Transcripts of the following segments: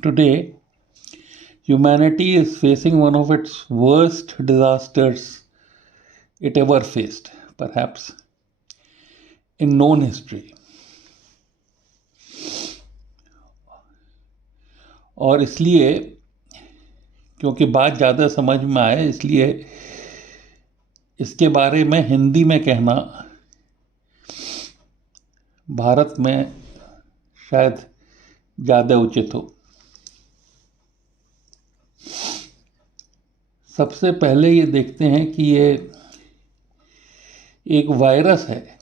Today, humanity is facing one of its worst disasters it ever faced, perhaps in known history. और इसलिए क्योंकि बात ज़्यादा समझ में आए इसलिए इसके बारे में हिंदी में कहना भारत में शायद ज़्यादा उचित हो। सबसे पहले ये देखते हैं कि ये एक वायरस है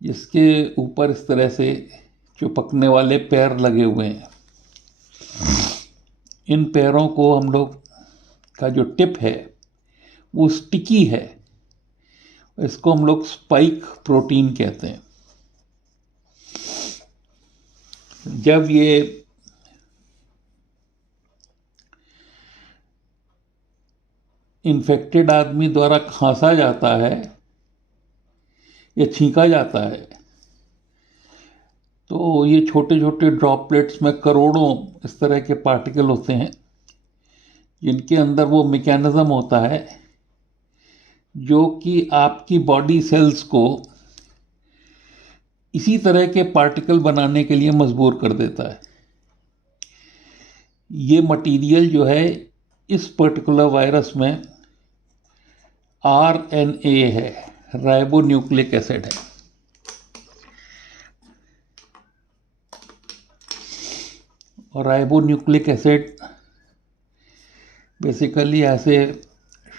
जिसके ऊपर इस तरह से चिपकने वाले पैर लगे हुए हैं। इन पैरों को हम लोग का जो टिप है वो स्टिकी है। इसको हम लोग स्पाइक प्रोटीन कहते हैं। जब ये इन्फेक्टेड आदमी द्वारा खांसा जाता है या छींका जाता है तो ये छोटे छोटे ड्रॉपलेट्स में करोड़ों इस तरह के पार्टिकल होते हैं जिनके अंदर वो मैकेनिज्म होता है जो कि आपकी बॉडी सेल्स को इसी तरह के पार्टिकल बनाने के लिए मजबूर कर देता है। ये मटेरियल जो है इस पर्टिकुलर वायरस में RNA है, राइबो न्यूक्लिक एसिड है। और राइबो न्यूक्लिक एसिड बेसिकली ऐसे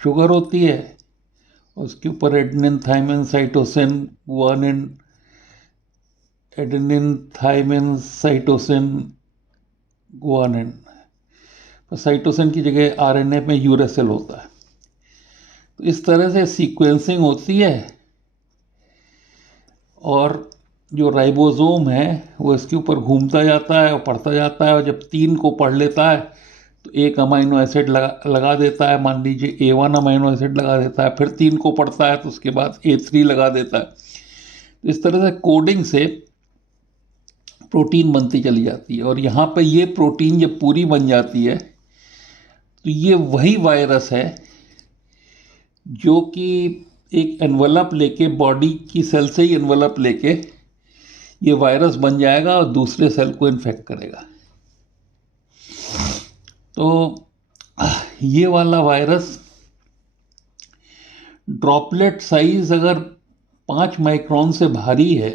शुगर होती है, उसके ऊपर adenine thymine cytosine guanine, adenine thymine cytosine guanine, तो साइटोसिन की जगह RNA में यूरेसिल होता है। तो इस तरह से सीक्वेंसिंग होती है और जो राइबोसोम है वो इसके ऊपर घूमता जाता है और पढ़ता जाता है और जब 3 को पढ़ लेता है तो एक अमाइनो एसिड लगा देता है। मान लीजिए A1 अमाइनो एसिड लगा देता है, फिर 3 को पढ़ता है तो उसके बाद A3 लगा देता है। तो इस तरह से कोडिंग से प्रोटीन बनती चली जाती है और यहाँ पे ये प्रोटीन जब पूरी बन जाती है तो ये वही वायरस है जो कि एक एनवलप लेके, बॉडी की सेल से ही एनवलप लेके ये वायरस बन जाएगा और दूसरे सेल को इन्फेक्ट करेगा। तो ये वाला वायरस ड्रॉपलेट साइज अगर 5 माइक्रोन से भारी है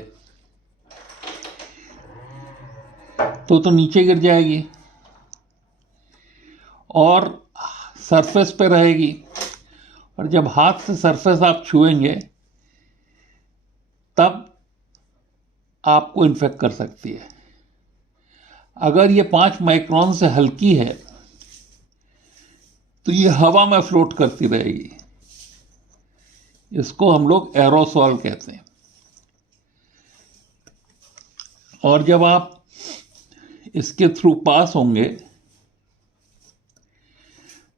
तो नीचे गिर जाएगी और सरफेस पे रहेगी और जब हाथ से सरफेस आप छुएंगे तब आपको इन्फेक्ट कर सकती है। अगर ये 5 माइक्रोन से हल्की है तो ये हवा में फ्लोट करती रहेगी। इसको हम लोग एरोसॉल कहते हैं। और जब आप इसके थ्रू पास होंगे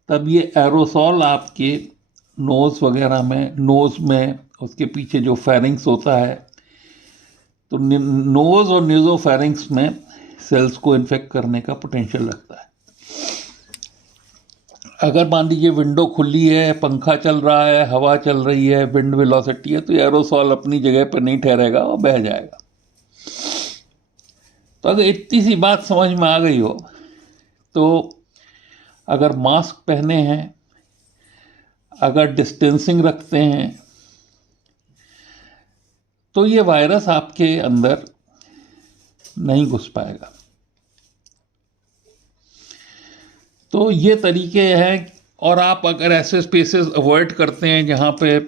तब ये एरोसॉल आपके नोज वगैरह में, नोज में, उसके पीछे जो फेरिंग्स होता है, तो नोज और नेज़ोफेरिंग्स में सेल्स को इन्फेक्ट करने का पोटेंशियल रखता है। अगर मान लीजिए विंडो खुली है, पंखा चल रहा है, हवा चल रही है, विंड वेलोसिटी है, तो एरोसॉल अपनी जगह पर नहीं ठहरेगा और बह जाएगा। तो अगर इतनी सी बात समझ में आ गई हो तो अगर मास्क पहने हैं, अगर डिस्टेंसिंग रखते हैं तो ये वायरस आपके अंदर नहीं घुस पाएगा। तो ये तरीके हैं। और आप अगर ऐसे स्पेसेस अवॉइड करते हैं जहाँ पे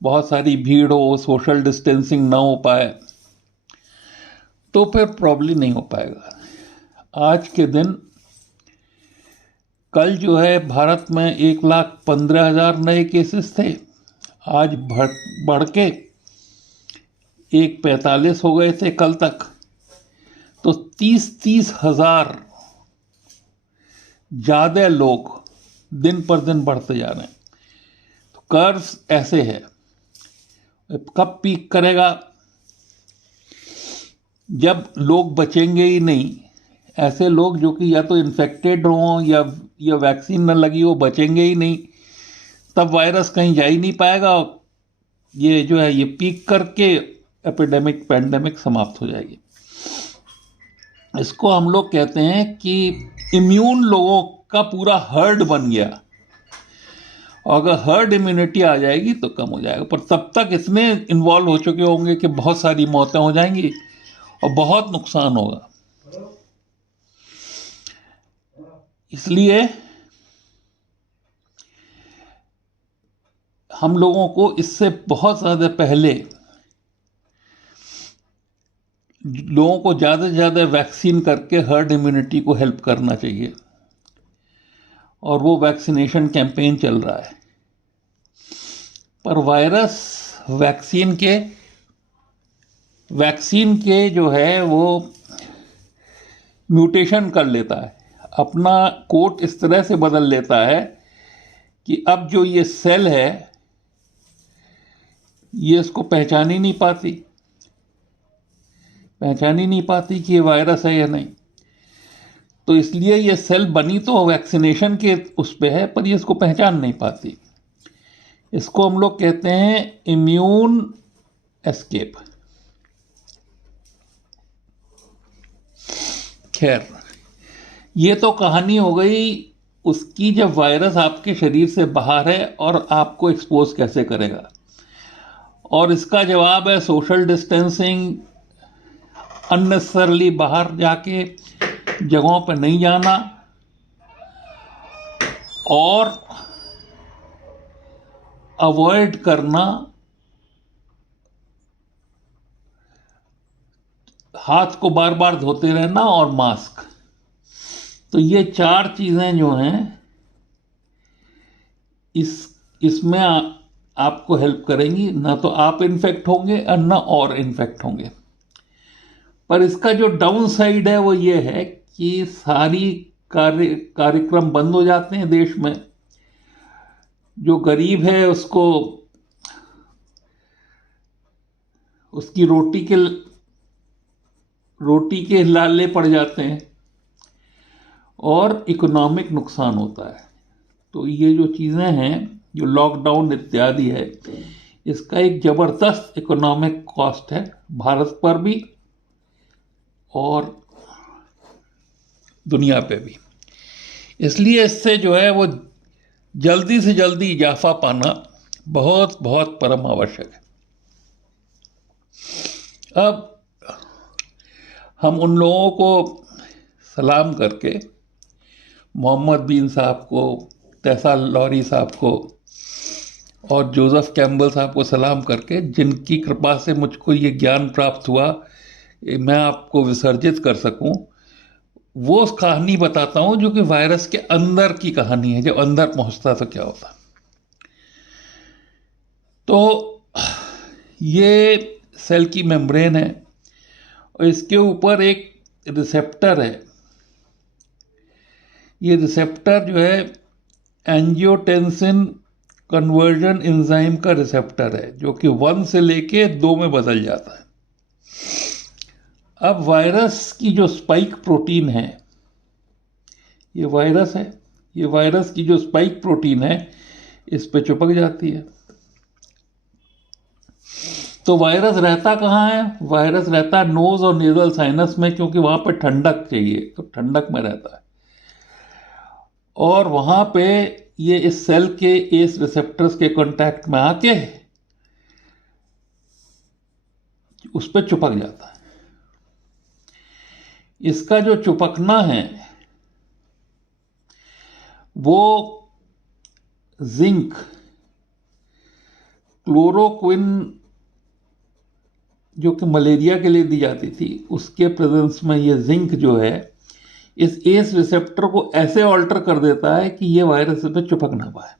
बहुत सारी भीड़ हो, सोशल डिस्टेंसिंग ना हो पाए, तो फिर प्रॉब्लम नहीं हो पाएगा। आज के दिन, कल जो है भारत में 1,15,000 नए केसेस थे, आज बढ़ के 1,45 हो गए थे कल तक। तो 30 हज़ार ज़्यादा लोग दिन पर दिन बढ़ते जा रहे हैं। तो कर्व ऐसे है, कब पीक करेगा जब लोग बचेंगे ही नहीं, ऐसे लोग जो कि या तो इन्फेक्टेड हों या वैक्सीन न लगी हो, बचेंगे ही नहीं, तब वायरस कहीं जा ही नहीं पाएगा। ये जो है ये पीक करके एपिडेमिक पैंडेमिक समाप्त हो जाएगी। इसको हम लोग कहते हैं कि इम्यून लोगों का पूरा हर्ड बन गया, और अगर हर्ड इम्यूनिटी आ जाएगी तो कम हो जाएगा, पर तब तक इतने इन्वॉल्व हो चुके होंगे कि बहुत सारी मौतें हो जाएंगी और बहुत नुकसान होगा। इसलिए हम लोगों को इससे बहुत ज़्यादा पहले लोगों को ज़्यादा से ज़्यादा वैक्सीन करके हर्ड इम्यूनिटी को हेल्प करना चाहिए, और वो वैक्सीनेशन कैंपेन चल रहा है। पर वायरस वैक्सीन के जो है वो म्यूटेशन कर लेता है, अपना कोड इस तरह से बदल लेता है कि अब जो ये सेल है ये इसको पहचान ही नहीं पाती कि ये वायरस है या नहीं। तो इसलिए ये सेल बनी तो वैक्सीनेशन के उस पे है, पर ये इसको पहचान नहीं पाती। इसको हम लोग कहते हैं इम्यून एस्केप। खैर, ये तो कहानी हो गई उसकी, जब वायरस आपके शरीर से बाहर है और आपको एक्सपोज कैसे करेगा। और इसका जवाब है सोशल डिस्टेंसिंग, अननेसेसरली बाहर जाके जगहों पर नहीं जाना, और अवॉइड करना हाथ को बार बार धोते रहना और मास्क। तो ये 4 चीज़ें जो हैं इसमें आपको हेल्प करेंगी। ना तो आप इन्फेक्ट होंगे और ना और इन्फेक्ट होंगे। पर इसका जो डाउन साइड है वो ये है कि सारी कार्यक्रम बंद हो जाते हैं देश में। जो गरीब है उसको उसकी रोटी के लाले पड़ जाते हैं और इकोनॉमिक नुकसान होता है। तो ये जो चीज़ें हैं, जो लॉकडाउन इत्यादि है, इसका एक ज़बरदस्त इकोनॉमिक कॉस्ट है भारत पर भी और दुनिया पे भी। इसलिए इससे जो है वो जल्दी से जल्दी इजाफा पाना बहुत बहुत परम आवश्यक है। अब हम उन लोगों को सलाम करके, मोहम्मद बीन साहब को, तैसा लॉरी साहब को और जोसेफ कैम्बल साहब को सलाम करके, जिनकी कृपा से मुझको ये ज्ञान प्राप्त हुआ मैं आपको विसर्जित कर सकूं, वो कहानी बताता हूं जो कि वायरस के अंदर की कहानी है। जब अंदर पहुंचता तो क्या होता। तो ये सेल की मेम्ब्रेन है और इसके ऊपर एक रिसेप्टर है। ये रिसेप्टर जो है एंजियोटेंसिन कन्वर्जन एंजाइम का रिसेप्टर है, जो कि 1 से लेके 2 में बदल जाता है। अब वायरस की जो स्पाइक प्रोटीन है, ये वायरस की जो स्पाइक प्रोटीन है इस पे चिपक जाती है। तो वायरस रहता कहाँ है? वायरस रहता है नोज और नेजल साइनस में, क्योंकि वहां पे ठंडक चाहिए, तो ठंडक में रहता है। और वहां पे ये इस सेल के एस रिसेप्टर्स के कांटेक्ट में आके उस पर चिपक जाता है। इसका जो चिपकना है वो जिंक, क्लोरोक्विन जो कि मलेरिया के लिए दी जाती थी, उसके प्रेजेंस में ये जिंक जो है इस एस रिसेप्टर को ऐसे ऑल्टर कर देता है कि ये वायरस पे चिपक ना पाए।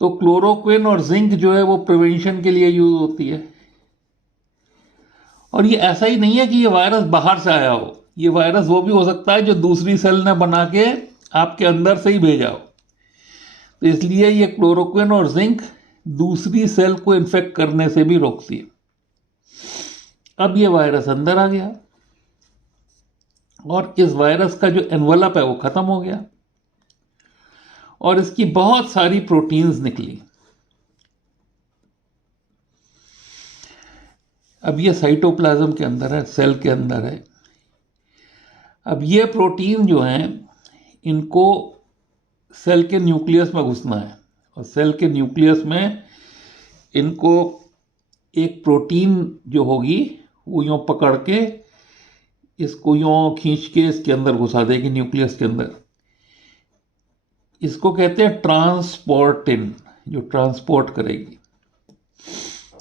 तो क्लोरोक्विन और जिंक जो है वो प्रिवेंशन के लिए यूज होती है। और ये ऐसा ही नहीं है कि ये वायरस बाहर से आया हो, ये वायरस वो भी हो सकता है जो दूसरी सेल ने बना के आपके अंदर से ही भेजा हो। तो इसलिए ये क्लोरोक्विन और जिंक दूसरी सेल को इन्फेक्ट करने से भी रोकती है। अब ये वायरस अंदर आ गया और इस वायरस का जो एनवलप है वो खत्म हो गया और इसकी बहुत सारी प्रोटीन्स निकली। अब ये साइटोप्लाज्म के अंदर है, सेल के अंदर है। अब ये प्रोटीन जो हैं इनको सेल के न्यूक्लियस में घुसना है और सेल के न्यूक्लियस में इनको एक प्रोटीन जो होगी वो यूँ पकड़ के इसको यूँ खींच के इसके अंदर घुसा देगी, न्यूक्लियस के अंदर। इसको कहते हैं ट्रांसपोर्टिन, जो ट्रांसपोर्ट करेगी।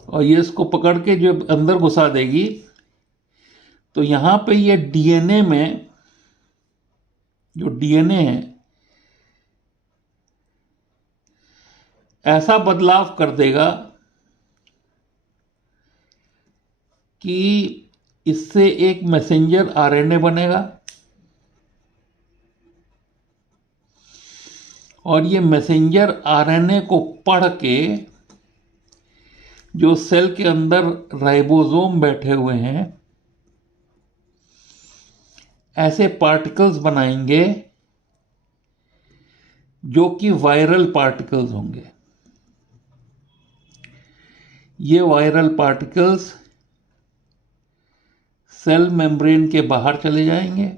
और ये इसको पकड़ के जो अंदर घुसा देगी तो यहाँ पे ये डीएनए में, जो डीएनए है, ऐसा बदलाव कर देगा कि इससे एक मैसेंजर आरएनए बनेगा और ये मैसेंजर आरएनए को पढ़ के जो सेल के अंदर राइबोसोम बैठे हुए हैं ऐसे पार्टिकल्स बनाएंगे जो कि वायरल पार्टिकल्स होंगे। ये वायरल पार्टिकल्स सेल मेम्ब्रेन के बाहर चले जाएंगे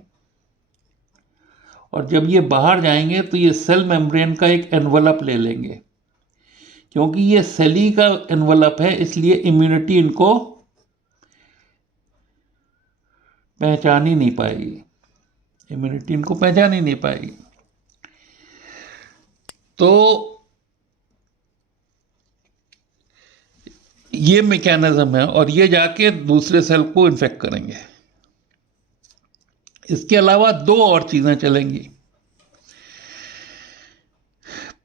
और जब ये बाहर जाएंगे तो ये सेल मेम्ब्रेन का एक एनवलप ले लेंगे। क्योंकि ये सेली का एनवलप है इसलिए इम्यूनिटी इनको पहचान ही नहीं पाएगी, इम्यूनिटी इनको पहचान ही नहीं पाएगी। तो ये मैकेनिज्म है और ये जाके दूसरे सेल को इन्फेक्ट करेंगे। इसके अलावा दो और चीजें चलेंगी।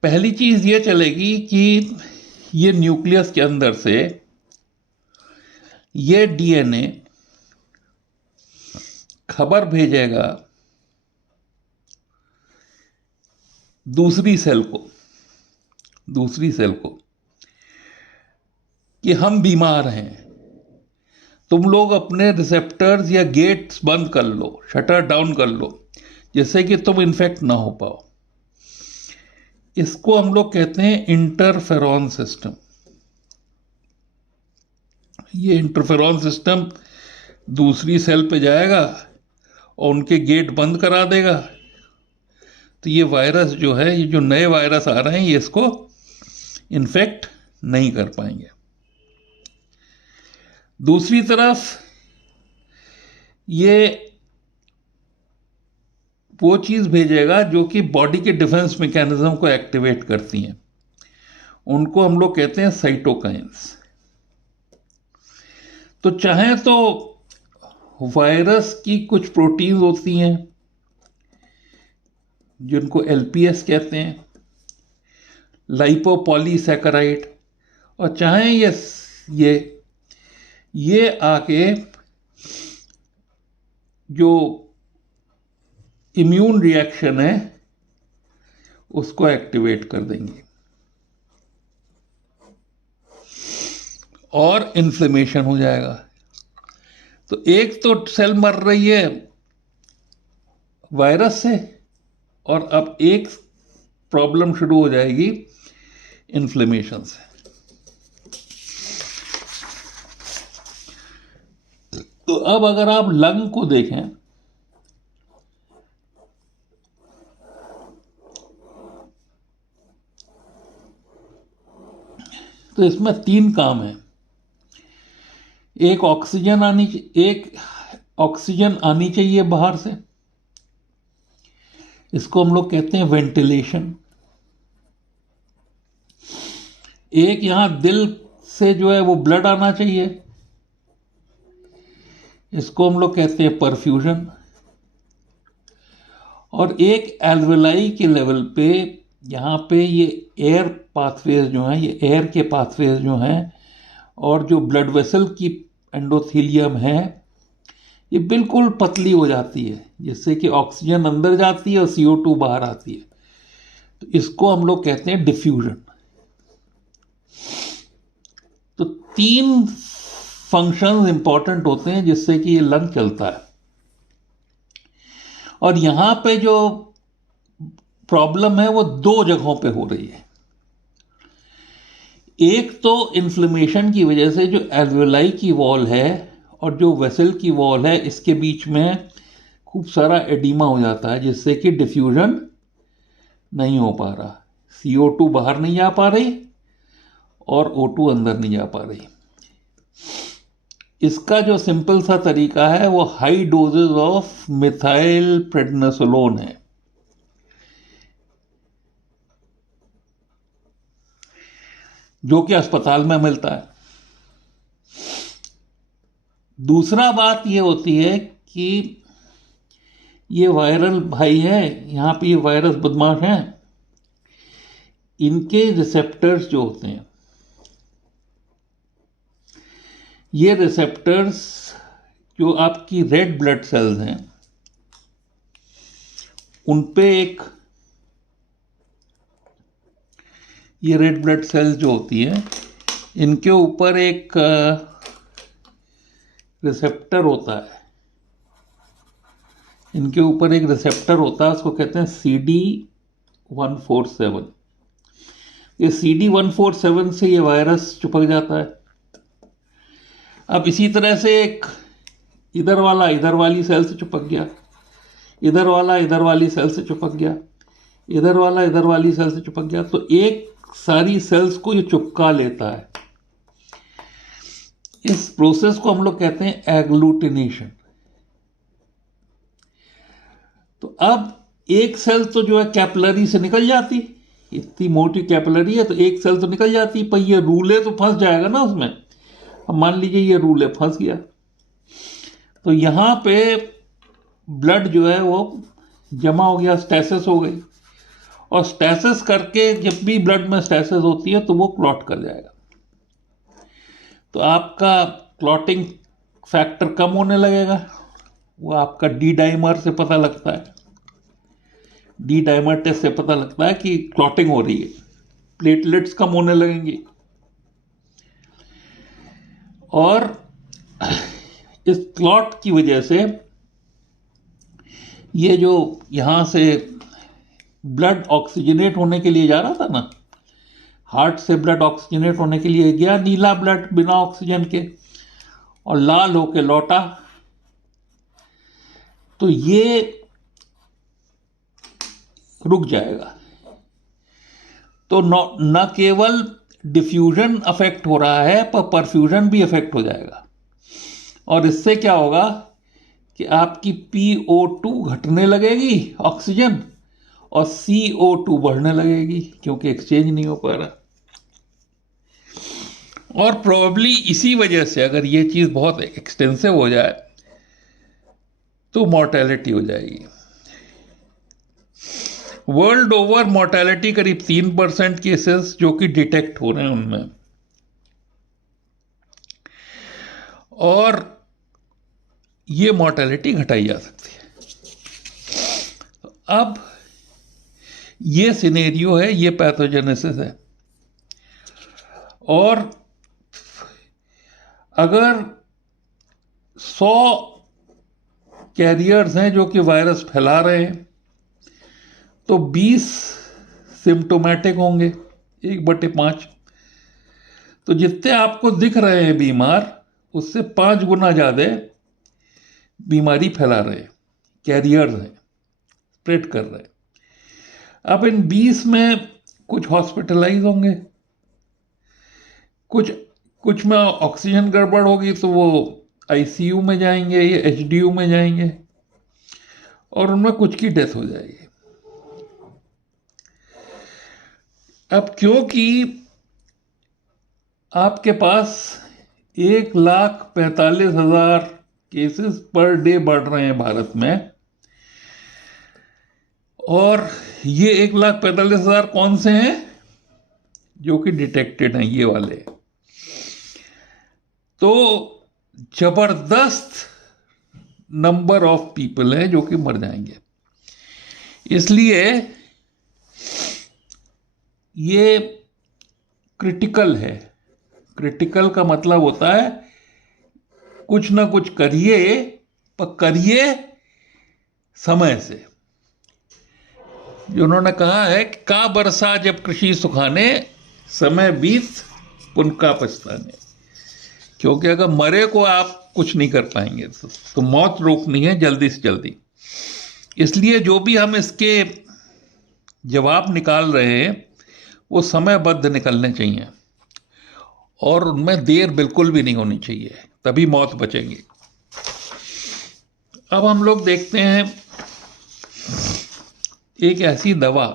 पहली चीज ये चलेगी कि ये न्यूक्लियस के अंदर से ये डीएनए खबर भेजेगा दूसरी सेल को कि हम बीमार हैं, तुम लोग अपने रिसेप्टर्स या गेट्स बंद कर लो, शटर डाउन कर लो, जिससे कि तुम इन्फेक्ट ना हो पाओ। इसको हम लोग कहते हैं इंटरफेरॉन सिस्टम। ये इंटरफेरॉन सिस्टम दूसरी सेल पे जाएगा और उनके गेट बंद करा देगा। तो ये वायरस जो है, ये जो नए वायरस आ रहे हैं, ये इसको इन्फेक्ट नहीं कर पाएंगे। दूसरी तरफ ये वो चीज भेजेगा जो कि बॉडी के डिफेंस मैकेनिज्म को एक्टिवेट करती हैं। उनको हम लोग कहते हैं साइटोकाइंस। तो चाहे तो वायरस की कुछ प्रोटीन्स होती हैं जिनको एलपीएस कहते हैं, लाइपोपॉलीसैकेराइड, और चाहे ये आके जो इम्यून रिएक्शन है उसको एक्टिवेट कर देंगे और इन्फ्लेमेशन हो जाएगा। तो एक तो सेल मर रही है वायरस से और अब एक प्रॉब्लम शुरू हो जाएगी इन्फ्लेमेशन से। तो अब अगर आप लंग को देखें तो इसमें तीन काम है। एक ऑक्सीजन आनी चाहिए बाहर से, इसको हम लोग कहते हैं वेंटिलेशन। एक यहां दिल से जो है वो ब्लड आना चाहिए, इसको हम लोग कहते हैं परफ्यूजन। और एक एल्वेलाई के लेवल पे यहाँ पे ये एयर पाथवेज जो हैं, ये एयर के पाथवेज जो हैं और जो ब्लड वेसल की एंडोथीलियम है ये बिल्कुल पतली हो जाती है, जिससे कि ऑक्सीजन अंदर जाती है और CO2 बाहर आती है। तो इसको हम लोग कहते हैं डिफ्यूजन। तो तीन फंक्शंस इंपॉर्टेंट होते हैं जिससे कि ये लंग चलता है। और यहां पे जो प्रॉब्लम है वो दो जगहों पे हो रही है। एक तो इन्फ्लेमेशन की वजह से जो एल्वेलाई की वॉल है और जो वेसल की वॉल है इसके बीच में खूब सारा एडिमा हो जाता है, जिससे कि डिफ्यूजन नहीं हो पा रहा, CO2 बाहर नहीं जा पा रही और O2 अंदर नहीं जा पा रही। इसका जो सिंपल सा तरीका है वो high doses of methyl prednisolone है, जो कि अस्पताल में मिलता है। दूसरा बात ये होती है कि ये वायरल भाई है, यहाँ पे ये वायरस बदमाश हैं, इनके रिसेप्टर्स जो होते हैं, ये रिसेप्टर्स जो आपकी रेड ब्लड सेल्स हैं उन पे एक, ये रेड ब्लड सेल्स जो होती हैं इनके ऊपर एक रिसेप्टर होता है, इनके ऊपर एक रिसेप्टर होता है, उसको कहते हैं CD147। ये CD147 से ये वायरस चिपक जाता है। अब इसी तरह से एक इधर वाला इधर वाली सेल से चिपक गया, इधर वाला इधर वाली सेल से चिपक गया, इधर वाला इधर वाली सेल से चिपक गया, तो एक सारी सेल्स को ये चिपका लेता है। इस प्रोसेस को हम लोग कहते हैं एग्लूटिनेशन। तो अब एक सेल तो जो है कैपिलरी से निकल जाती, इतनी मोटी कैपिलरी है तो एक सेल तो निकल जाती, पर ये रूले तो फंस जाएगा ना उसमें। अब मान लीजिए ये रूले फंस गया, तो यहां पे ब्लड जो है वो जमा हो गया, स्टेसिस हो गई, और स्टेसिस करके जब भी ब्लड में स्टेसिस होती है तो वो क्लॉट कर जाएगा। तो आपका क्लॉटिंग फैक्टर कम होने लगेगा, वो आपका डी डाइमर से पता लगता है, डी डाइमर टेस्ट से पता लगता है कि क्लॉटिंग हो रही है, प्लेटलेट्स कम होने लगेंगी। और इस क्लॉट की वजह से ये जो यहां से ब्लड ऑक्सीजनेट होने के लिए जा रहा था ना, हार्ट से ब्लड ऑक्सीजनेट होने के लिए गया, नीला ब्लड बिना ऑक्सीजन के, और लाल होके लौटा, तो ये रुक जाएगा। तो न केवल डिफ्यूजन अफेक्ट हो रहा है पर परफ्यूजन भी अफेक्ट हो जाएगा। और इससे क्या होगा कि आपकी PO2 घटने लगेगी ऑक्सीजन, और CO2 बढ़ने लगेगी, क्योंकि एक्सचेंज नहीं हो पा रहा। और प्रोबेबली इसी वजह से अगर ये चीज़ बहुत एक्सटेंसिव हो जाए तो मॉर्टेलिटी हो जाएगी। वर्ल्ड ओवर मॉर्टेलिटी करीब 3% केसेस जो कि डिटेक्ट हो रहे हैं उनमें, और ये मॉर्टेलिटी घटाई जा सकती है। अब ये सिनेरियो है, ये पैथोजेनेसिस है। और अगर 100 कैरियर्स हैं जो कि वायरस फैला रहे हैं तो 20 सिम्टोमेटिक होंगे, 1/5। तो जितने आपको दिख रहे हैं बीमार, उससे 5 गुना ज्यादा बीमारी फैला रहे हैं, कैरियर्स हैं, स्प्रेड कर रहे हैं। अब इन 20 में कुछ हॉस्पिटलाइज होंगे, कुछ में ऑक्सीजन गड़बड़ होगी तो वो ICU में जाएंगे या HDU में जाएंगे, और उनमें कुछ की डेथ हो जाएगी। अब क्योंकि आपके पास 1,45,000 केसेस पर डे बढ़ रहे हैं भारत में, और ये 1,45,000 कौन से हैं जो कि डिटेक्टेड हैं, ये वाले। तो जबरदस्त नंबर ऑफ पीपल हैं जो कि मर जाएंगे। इसलिए ये क्रिटिकल है। क्रिटिकल का मतलब होता है कुछ ना कुछ करिए, पर करिए समय से। जो उन्होंने कहा है कि का बरसा जब कृषि सुखाने, समय बीत पुन का पछताने। क्योंकि अगर मरे को आप कुछ नहीं कर पाएंगे तो मौत रोकनी है जल्दी से जल्दी। इसलिए जो भी हम इसके जवाब निकाल रहे हैं वो समयबद्ध निकलने चाहिए और उनमें देर बिल्कुल भी नहीं होनी चाहिए, तभी मौत बचेगी। अब हम लोग देखते हैं एक ऐसी दवा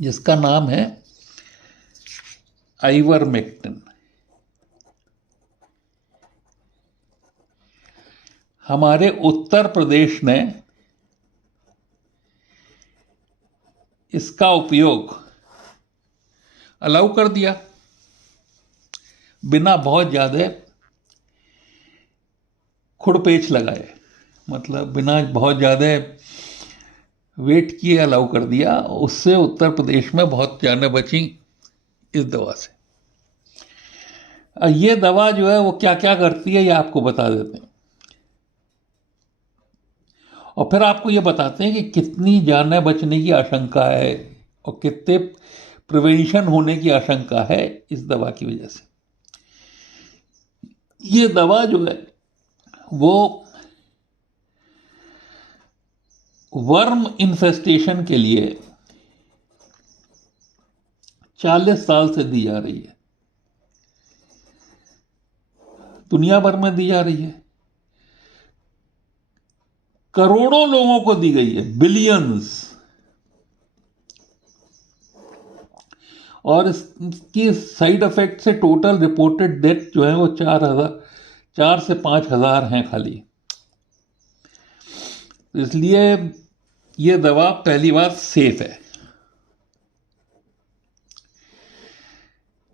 जिसका नाम है आइवरमेक्टिन। हमारे उत्तर प्रदेश ने इसका उपयोग अलाउ कर दिया, बिना बहुत ज़्यादा खुड़पेच लगाए, मतलब बिना बहुत ज़्यादा वेट किए अलाउ कर दिया। उससे उत्तर प्रदेश में बहुत जानें बची इस दवा से। ये दवा जो है वो क्या क्या करती है ये आपको बता देते हैं, और फिर आपको ये बताते हैं कि कितनी जानें बचने की आशंका है और कितने प्रिवेंशन होने की आशंका है इस दवा की वजह से। ये दवा जो है वो वर्म इन्फेस्टेशन के लिए 40 साल से दी जा रही है, दुनिया भर में दी जा रही है, करोड़ों लोगों को दी गई है, बिलियंस। और इसकी साइड इफेक्ट से टोटल रिपोर्टेड डेथ जो है वो 4 से 5,000 हैं खाली। इसलिए ये दवा पहली बात सेफ है,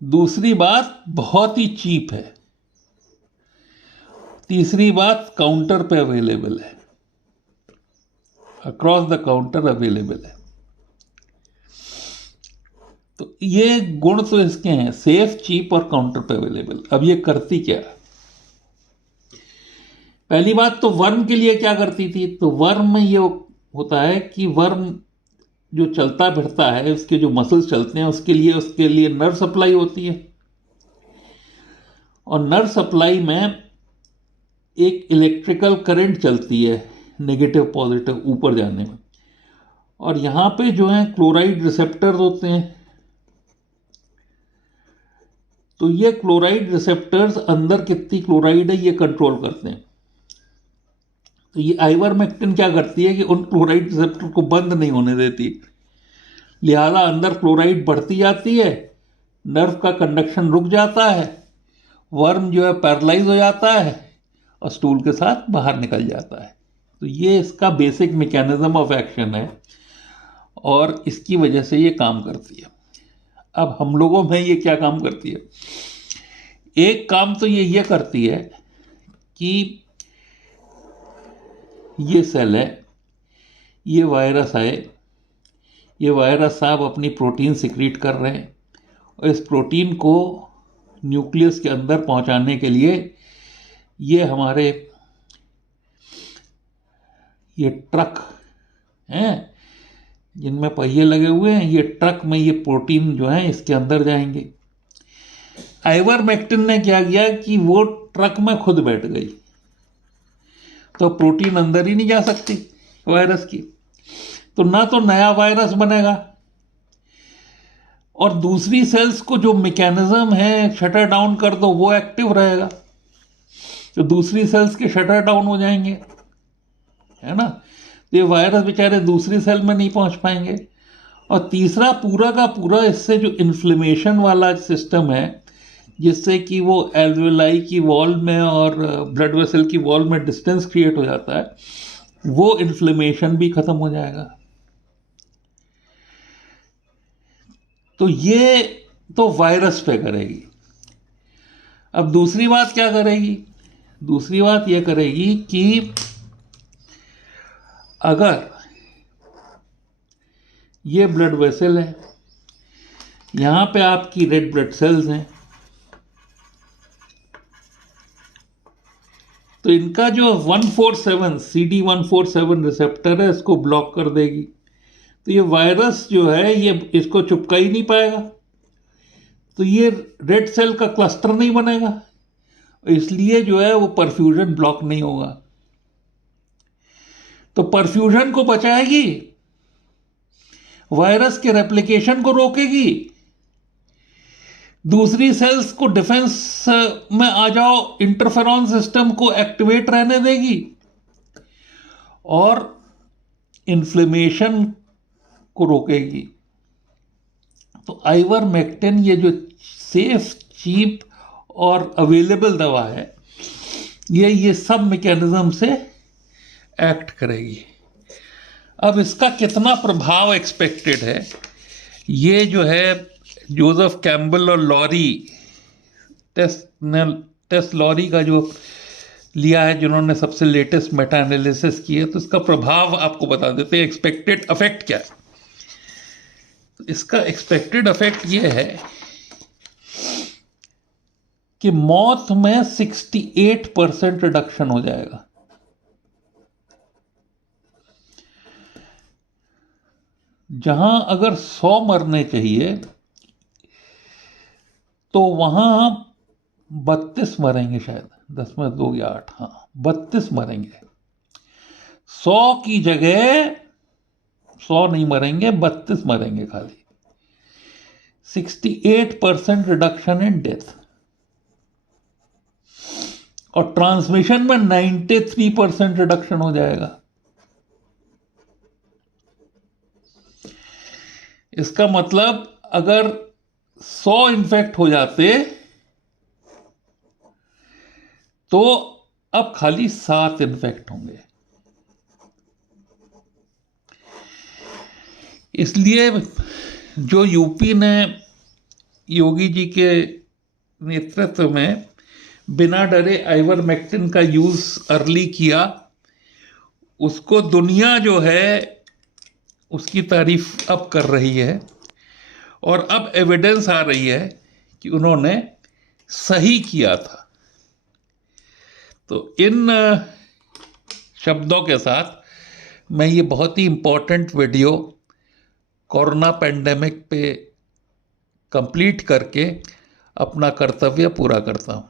दूसरी बात बहुत ही चीप है, तीसरी बात काउंटर पे अवेलेबल है, अक्रॉस द काउंटर अवेलेबल है। तो ये गुण तो इसके हैं, सेफ, चीप और काउंटर पे अवेलेबल। अब ये करती क्या है? पहली बात तो वर्म के लिए क्या करती थी, तो वर्म में ये होता है कि वर्म जो चलता फिरता है, उसके जो मसल्स चलते हैं उसके लिए नर्व सप्लाई होती है, और नर्व सप्लाई में एक इलेक्ट्रिकल करंट चलती है नेगेटिव पॉजिटिव ऊपर जाने में, और यहाँ पे जो है क्लोराइड रिसेप्टर्स होते हैं। तो ये क्लोराइड रिसेप्टर्स अंदर कितनी क्लोराइड है ये कंट्रोल करते हैं। तो ये आइवरमेक्टिन क्या करती है कि उन क्लोराइड रिसेप्टर को बंद नहीं होने देती, लिहाजा अंदर क्लोराइड बढ़ती जाती है, नर्व का कंडक्शन रुक जाता है, वर्म जो है पैरालाइज हो जाता है और स्टूल के साथ बाहर निकल जाता है। तो ये इसका बेसिक मैकेनिज्म ऑफ एक्शन है और इसकी वजह से ये काम करती है। अब हम लोगों में ये क्या काम करती है? एक काम तो ये करती है कि ये सेल है, ये वायरस है, ये वायरस साहब अपनी प्रोटीन सिक्रीट कर रहे हैं, और इस प्रोटीन को न्यूक्लियस के अंदर पहुंचाने के लिए ये हमारे ये ट्रक हैं जिनमें पहिए लगे हुए हैं, ये ट्रक में ये प्रोटीन जो है इसके अंदर जाएंगे। आइवरमेक्टिन ने क्या किया कि वो ट्रक में खुद बैठ गई, तो प्रोटीन अंदर ही नहीं जा सकती वायरस की, तो ना तो नया वायरस बनेगा, और दूसरी सेल्स को जो मैकेनिज्म है शटर डाउन कर दो वो एक्टिव रहेगा, तो दूसरी सेल्स के शटर डाउन हो जाएंगे, है ना। तो ये वायरस बेचारे दूसरी सेल में नहीं पहुंच पाएंगे। और तीसरा पूरा का पूरा इससे जो इन्फ्लेमेशन वाला सिस्टम है, जिससे कि वो एल्वेलाई की वॉल में और ब्लड वेसल की वॉल में डिस्टेंस क्रिएट हो जाता है, वो इन्फ्लेमेशन भी खत्म हो जाएगा। तो ये तो वायरस पे करेगी। अब दूसरी बात क्या करेगी? दूसरी बात ये करेगी कि अगर ये ब्लड वेसल है, यहां पे आपकी रेड ब्लड सेल्स हैं, तो इनका जो 147 CD147 रिसेप्टर है इसको ब्लॉक कर देगी। तो ये वायरस जो है ये इसको चिपका ही नहीं पाएगा, तो ये रेड सेल का क्लस्टर नहीं बनेगा, इसलिए जो है वो परफ्यूजन ब्लॉक नहीं होगा। तो परफ्यूजन को बचाएगी, वायरस के रेप्लिकेशन को रोकेगी, दूसरी सेल्स को डिफेंस में आ जाओ इंटरफेरॉन सिस्टम को एक्टिवेट रहने देगी, और इन्फ्लेमेशन को रोकेगी। तो आइवरमेक्टिन ये जो सेफ, चीप और अवेलेबल दवा है, ये सब मैकेनिज्म से एक्ट करेगी। अब इसका कितना प्रभाव एक्सपेक्टेड है, ये जो है जोसेफ कैम्बल और लॉरी टेस्ट लॉरी का जो लिया है, जिन्होंने सबसे लेटेस्ट मेटा एनालिसिस की है, तो इसका प्रभाव आपको बता देते हैं। एक्सपेक्टेड अफेक्ट क्या है? तो इसका एक्सपेक्टेड अफेक्ट ये है कि मौत में 68% रिडक्शन हो जाएगा। जहां अगर 100 मरने चाहिए तो वहां 32 मरेंगे, शायद 10 में 2 या 8, हाँ 32 मरेंगे। 100 की जगह 100 नहीं मरेंगे, 32 मरेंगे खाली। 68% रिडक्शन इन डेथ, और ट्रांसमिशन में 93% रिडक्शन हो जाएगा। इसका मतलब अगर 100 इन्फेक्ट हो जाते तो अब खाली 7 इन्फेक्ट होंगे। इसलिए जो यूपी ने योगी जी के नेतृत्व में बिना डरे आइवरमेक्टिन का यूज अर्ली किया, उसको दुनिया जो है उसकी तारीफ अब कर रही है, और अब एविडेंस आ रही है कि उन्होंने सही किया था। तो इन शब्दों के साथ मैं ये बहुत ही इम्पोर्टेंट वीडियो कोरोना पेंडेमिक पे कंप्लीट करके अपना कर्तव्य पूरा करता हूँ।